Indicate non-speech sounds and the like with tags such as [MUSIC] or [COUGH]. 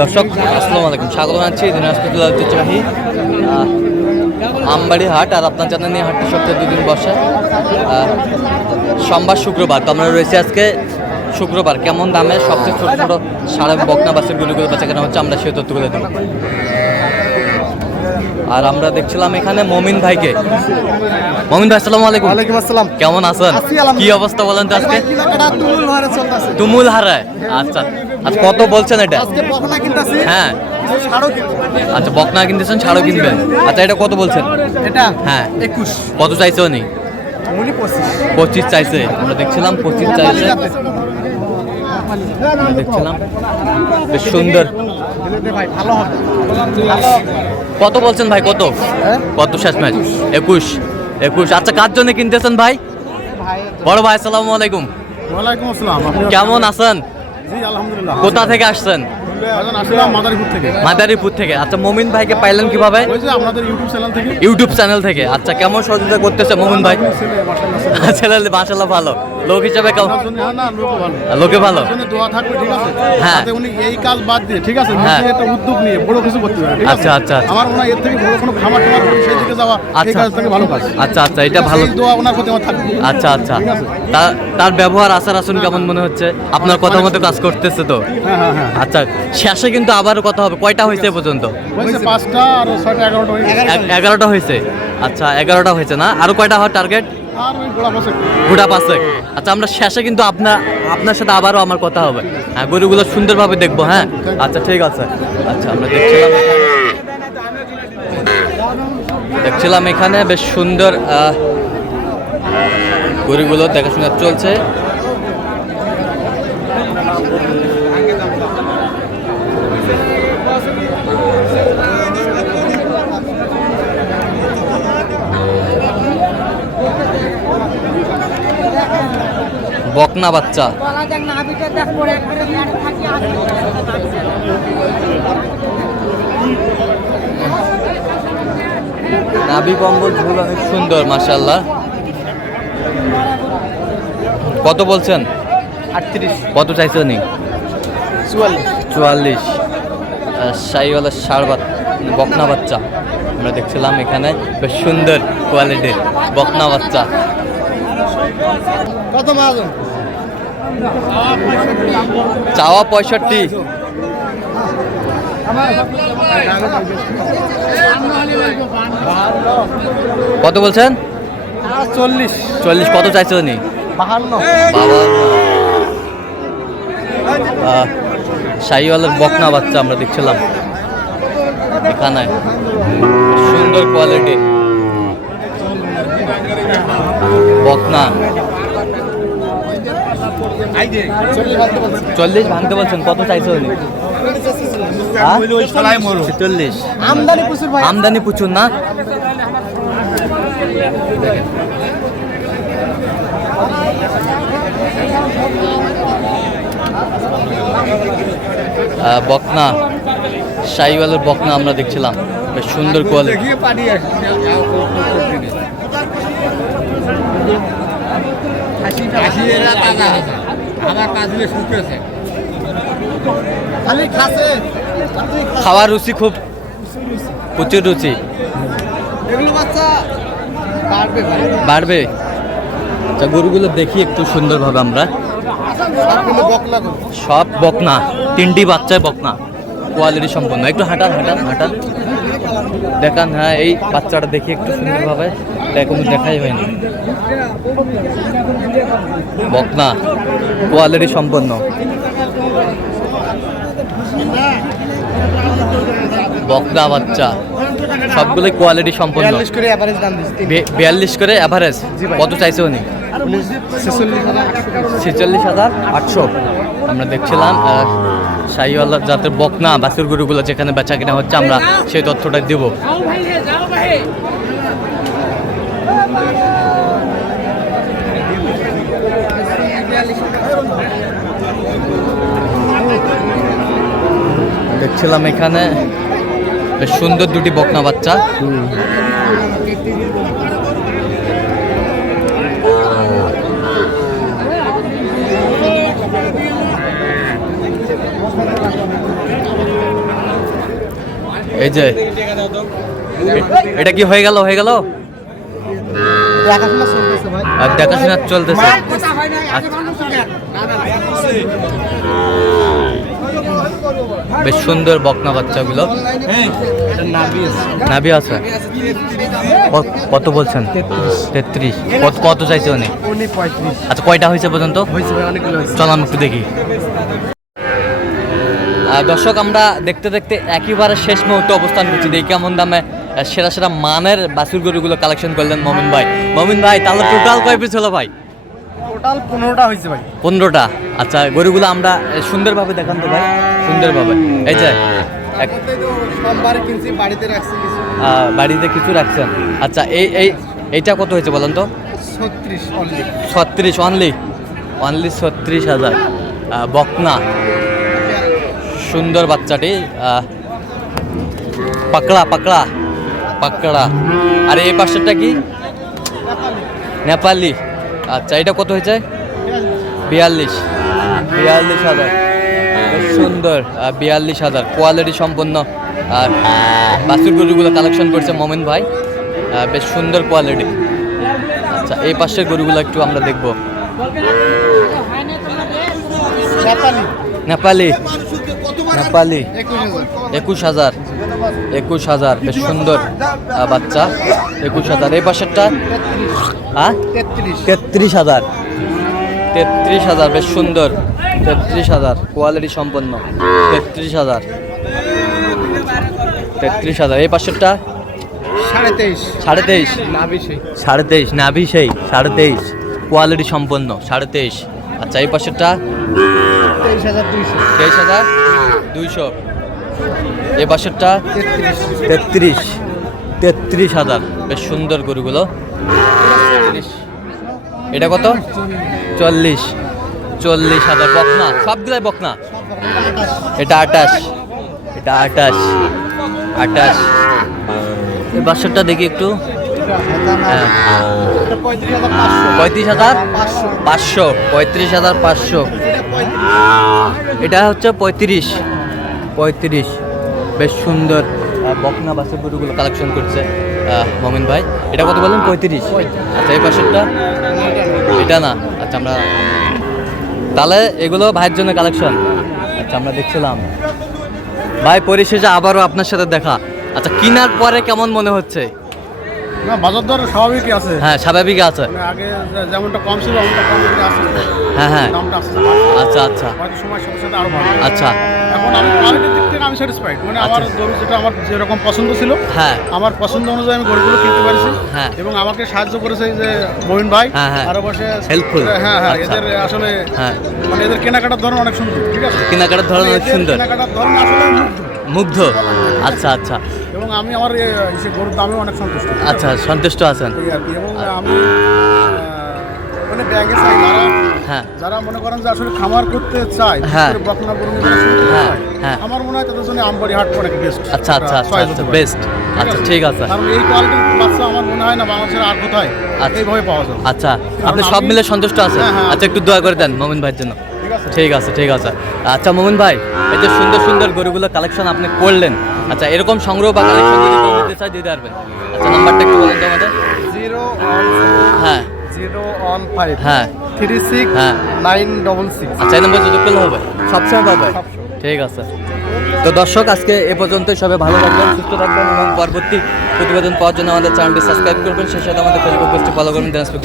দর্শক আসসালামু আলাইকুম। স্বাগত জানাচ্ছি দিনাজপুর ঐতিহ্যবাহী আমবাড়ি হাট আর আপনার জানেন এই হাটটি সপ্তাহে দুদিন বসে। সোমবার শুক্রবার তো আমরা রয়েছি আজকে শুক্রবার। কেমন দামে সবচেয়ে ছোটো ছোটো সাড়ে বকনা বাসের গুলিগুলো বেচা কেনা হচ্ছে আমরা সেই তথ্যগুলো দেব আর আমরা দেখছিলাম এখানে মমিন ভাইকে। মমিন ভাই আসসালামু আলাইকুম। ওয়ালাইকুম আসসালাম। কেমন আছেন? কি অবস্থা বলেন তো আজকে? তুমুল হারায় আচ্ছা। আচ্ছা কত বলছেন এটা? আজকে বকনা কিনতাছি। হ্যাঁ। আচ্ছা বকনা কিনতেছেন ছাড়ও কিনবেন। আচ্ছা এটা কত বলছেন? এটা হ্যাঁ। একুশ। কত চাইছে উনি? পঁচিশ। চাইছে। আমরা দেখছিলাম পঁচিশ চাইছে। দেখছিলাম। বেশ সুন্দর। কত বলছেন ভাই কত? হ্যাঁ? কত শেষ ম্যাচ? একুশ। একুশ। আচ্ছা কার জন্য কিনতেছেন ভাই? বড় ভাই আসসালামু আলাইকুম। কেমন আছেন? কোথা থেকে আসছেন? আসলাম মাদারীপুর থেকে। মাদারীপুর থেকে। আচ্ছা মমিন ভাইকে পাইলেন কীভাবে? ইউটিউব চ্যানেল থেকে। ইউটিউব চ্যানেল থেকে। আচ্ছা কেমন সহযোগিতা করতেছে মমিন ভাই? [LAUGHS] ছেলে মাশাআল্লাহ ভালো। লোক হিসাবে কেমন হ্যাঁ না লোকে ভালো। দোয়া থাকবে ঠিক আছে? হ্যাঁ। উনি এই কাজ বাদ দিয়ে ঠিক আছে? হ্যাঁ। একটা উদ্যোগ নিয়ে বড় কিছু করতে পারে আচ্ছা, আচ্ছা, আচ্ছা। আমার মনে এর থেকে বড় কোনো খামার টামার করে সেই দিকে যাওয়া এই আচ্ছা। কাজ থেকে ভালো কাজ। আচ্ছা আচ্ছা এটা ভালো। দোয়া ওনার প্রতি আমার থাকবে। আচ্ছা আচ্ছা। তার তার ব্যবহার আচার আচরণ কেমন মনে হচ্ছে? আপনার কথা মতো কাজ করতেছে তো? হ্যাঁ হ্যাঁ হ্যাঁ। আচ্ছা শেষে কিন্তু আবার কথা হবে। কয়টা হয়েছে পর্যন্ত? পাঁচটা এগারোটা হয়েছে। আচ্ছা এগারোটা হয়েছে না? আরও কয়টা হওয়ার টার্গেট আর ওই গোটা পাঁচেক। আচ্ছা আমরা শেষে কিন্তু আপনার আপনার সাথে আবারও আমার কথা হবে। হ্যাঁ গরুগুলো সুন্দরভাবে দেখব হ্যাঁ? আচ্ছা ঠিক আছে। আচ্ছা আমরা দেখছিলাম দেখছিলাম এখানে বেশ সুন্দর আহ, গরুগুলো দেখাশোনা চলছে বকনা বাচ্চা বলা যাক না হাবিটা দেখ পরে একবারে ল্যান্ড থাকি বাচ্চা। নাভি কম্বল ঝুল অনেক সুন্দর মাশাল্লাহ কত বলছেন? আটত্রিশ। কত চাইছে উনি? চুয়াল্লিশ। চুয়াল্লিশ। সাইওয়ালা সার বকনা বাচ্চা। আমরা দেখছিলাম এখানে বেশ সুন্দর কোয়ালিটির বকনা বাচ্চা। কত মাজন চাওয়া পঁয়ষট্টি। কত বলছেন? চল্লিশ। চল্লিশ কত চাইছে উনি? শাহিওয়ালের বকনা বাচ্চা আমরা দেখছিলাম। এখানে সুন্দর কোয়ালিটি। বকনা। চল্লিশ ভাঙতে বলছেন কত চাইছে উনি? চল্লিশ আমদানি প্রচুর আমদানি প্রচুর না? আহ, বকনা। শাহিওয়ালের বকনা আমরা দেখছিলাম। বেশ সুন্দর কোয়ালিটি। খালি খাসে। খাওয়ার রুচি খুব প্রচুর রুচি। এগুলো বাচ্চা বাড়বে বাড়বে। আচ্ছা গরুগুলো দেখি একটু সুন্দরভাবে আমরা। সব বকনা তিনটি বাচ্চায় বকনা কোয়ালিটি সম্পন্ন। একটু হাঁটান হাঁটান হাঁটান দেখান হ্যাঁ এই বাচ্চাটা দেখি একটু সুন্দরভাবে। এখনও দেখাই হয়নি। বকনা কোয়ালিটি সম্পন্ন। বকনা বাচ্চা সবগুলোই কোয়ালিটি সম্পন্ন। বিয়াল্লিশ করে অ্যাভারেজ কত চাইছে উনি? ছেচল্লিশ হাজার আটশো। আমরা দেখছিলাম শাহিওয়াল্লাহ জাতের বকনা বাসুর গরুগুলো যেখানে বেচা কিনা হচ্ছে, আমরা সেই তথ্যটা দেব। দেখছিলাম এখানে বেশ সুন্দর দুটি বকনা বাচ্চা। এই যে এটা কি হয়ে গেল হয়ে গেল? দেখাশোনা চলতেছে আর দেখাশোনা চলতেছে। কথা হয় না আগে মানুষ দেন বেশ সুন্দর বকনা বাচ্চাগুলো। এটা নাভি আছে। নাভি আছে? ক- কত বলছেন? তেত্রিশ। কত কত চাইছে উনি? আচ্ছা কয়টা হয়েছে পর্যন্ত? চল আমি একটু দেখি। দর্শক আমরা দেখতে দেখতে একেবারে শেষ মুহূর্তে অবস্থান করছি। দেখি কেমন দামে সেরা সেরা মানের বাছুর গরুগুলো কালেকশন করলেন মমিন ভাই। মমিন ভাই তাহলে টোটাল কয় পিস হলো ভাই? টোটাল পনেরোটা হয়েছে ভাই। পনেরোটা। আচ্ছা গরুগুলো আমরা সুন্দরভাবে দেখান তো ভাই। সুন্দরভাবে। এই যে বাড়িতে কিছু। রাখছেন। আচ্ছা এই এই এইটা কত হয়েছে বলেন তো? ছত্রিশ অনলি ছত্রিশ অনলি অনলি ছত্রিশ হাজার। বকনা। সুন্দর বাচ্চাটি পাকড়া পাকড়া পাকড়া। আর এই পাশেরটা কি? নেপালি। আচ্ছা এটা কত হয়েছে? বিয়াল্লিশ। বিয়াল্লিশ হাজার। সুন্দর বিয়াল্লিশ হাজার। কোয়ালিটি সম্পন্ন আর বাছুর গরুগুলো কালেকশন করছে মমিন ভাই। বেশ সুন্দর কোয়ালিটি। আচ্ছা এই পাশের গরুগুলো একটু আমরা দেখব। নেপালি। নেপালি। একুশ হাজার। একুশ হাজার বেশ সুন্দর বাচ্চা। একুশ হাজার। এই পাশেরটা? হ্যাঁ? তেত্রিশ হাজার। তেত্রিশ হাজার বেশ সুন্দর। তেত্রিশ হাজার কোয়ালিটি সম্পন্ন। তেত্রিশ হাজার। তেত্রিশ হাজার। এই পাশেরটা? সাড়ে তেইশ। সাড়ে তেইশ। সাড়ে তেইশ নাভি সেই। সাড়ে তেইশ। কোয়ালিটি সম্পন্ন সাড়ে তেইশ। আচ্ছা এই পাশেরটা? তেইশ হাজার তেইশ হাজার? দুইশো। এই পাশেরটা তেত্রিশ। তেত্রিশ হাজার। বেশ সুন্দর গরুগুলো। এটা কত? চল্লিশ। চল্লিশ হাজার। বকনা? সবগুলাই বকনা? এটা আটাশ। এটা আটাশ। আটাশ। এই বাসরটা দেখি একটু। হ্যাঁ। পঁয়ত্রিশ হাজার? পাঁচশো। পঁয়ত্রিশ হাজার পাঁচশো। এটা হচ্ছে পঁয়ত্রিশ। পঁয়ত্রিশ। বেশ সুন্দর বকনা বাসের গরুগুলো কালেকশন করছে মমিন ভাই। এটা কত বললেন? পঁয়ত্রিশ। আচ্ছা এই পাশেরটা? এটা না। আচ্ছা আমরা তাহলে এগুলো ভাইয়ের জন্য কালেকশন আচ্ছা আমরা দেখছিলাম। ভাই, পরিশেষে আবারও আপনার সাথে দেখা। আচ্ছা কিনার পরে কেমন মনে হচ্ছে? না বাজার দর স্বাভাবিকই আছে। হ্যাঁ স্বাভাবিক আছে। মানে আগে যেমনটা কম ছিল অমনটা কম দিকে হ্যাঁ হ্যাঁ। দামটা আচ্ছা আচ্ছা। হয়তো সময়ের সাথে সাথে আরও ভালো আচ্ছা। এখন আমি কোয়ালিটির দিক থেকে আমি স্যাটিসফাইড মানে আমার আচ্ছা। গরু যেটা আমার যেরকম পছন্দ ছিল হ্যাঁ। আমার পছন্দ অনুযায়ী আমি গরুগুলো কিনতে পারছি। হ্যাঁ। এবং আমাকে সাহায্য করেছে যে মহিন ভাই। আরও বসে। হ্যাঁ হ্যাঁ আচ্ছা। এদের আসলে হ্যাঁ। মানে এদের কেনাকাটার ধরন অনেক সুন্দর ঠিক আছে? কেনাকাটার ধরন অনেক সুন্দর। কেনাকাটার ধরন আসলে মুগ্ধ? আচ্ছা আচ্ছা। এবং আমি আমার গরুর দামে অনেক সন্তুষ্ট। আচ্ছা সন্তুষ্ট আছেন? এবং আমি মানে ব্যাগে চাই যারা হ্যাঁ। যারা মনে করেন যে আসলে খামার করতে চায় হ্যাঁ। বকনা গরু হ্যাঁ, হ্যাঁ। আমার মনে হয় তাদের জন্য আমবাড়ি হাট অনেক বেস্ট আচ্ছা আচ্ছা আচ্ছা আচ্ছা বেস্ট আচ্ছা ঠিক আছে। কারণ এই কোয়ালিটির বাচ্চা আমার মনে হয় না বাংলাদেশের আর কোথায়। আচ্ছা। এইভাবে পাওয়া যাবে আচ্ছা আপনি সব মিলে সন্তুষ্ট আছেন? হ্যাঁ, হ্যাঁ। আচ্ছা একটু দোয়া করে দেন মোমিন ভাইয়ের জন্য। ঠিক আছে ঠিক আছে। আচ্ছা মোমিন ভাই এই যে সুন্দর সুন্দর গরুগুলো কালেকশন আপনি করলেন। আচ্ছা এরকম সংগ্রহ বা কালেকশন যদি কেউ নিতে চায় দিতে পারবেন। আচ্ছা নাম্বারটা একটু বলেন তো আমাদের। জিরো হ্যাঁ। জিরো ওয়ান ফাইভ হ্যাঁ। থ্রি সিক্স হ্যাঁ। Nine double six. আচ্ছা এই নম্বর যোগাযোগ করলে হবে? সবসময় পাবে ঠিক আছে। তো দর্শক আজকে এ পর্যন্তই। সবাই ভালো থাকবেন সুস্থ থাকবেন এবং পরবর্তী প্রতিবেদন পাওয়ার জন্য আমাদের চ্যানেলটি সাবস্ক্রাইব করবেন। সেই সাথে আমাদের ফেসবুক পেজটি ফলো করবেন। দিনাজপুর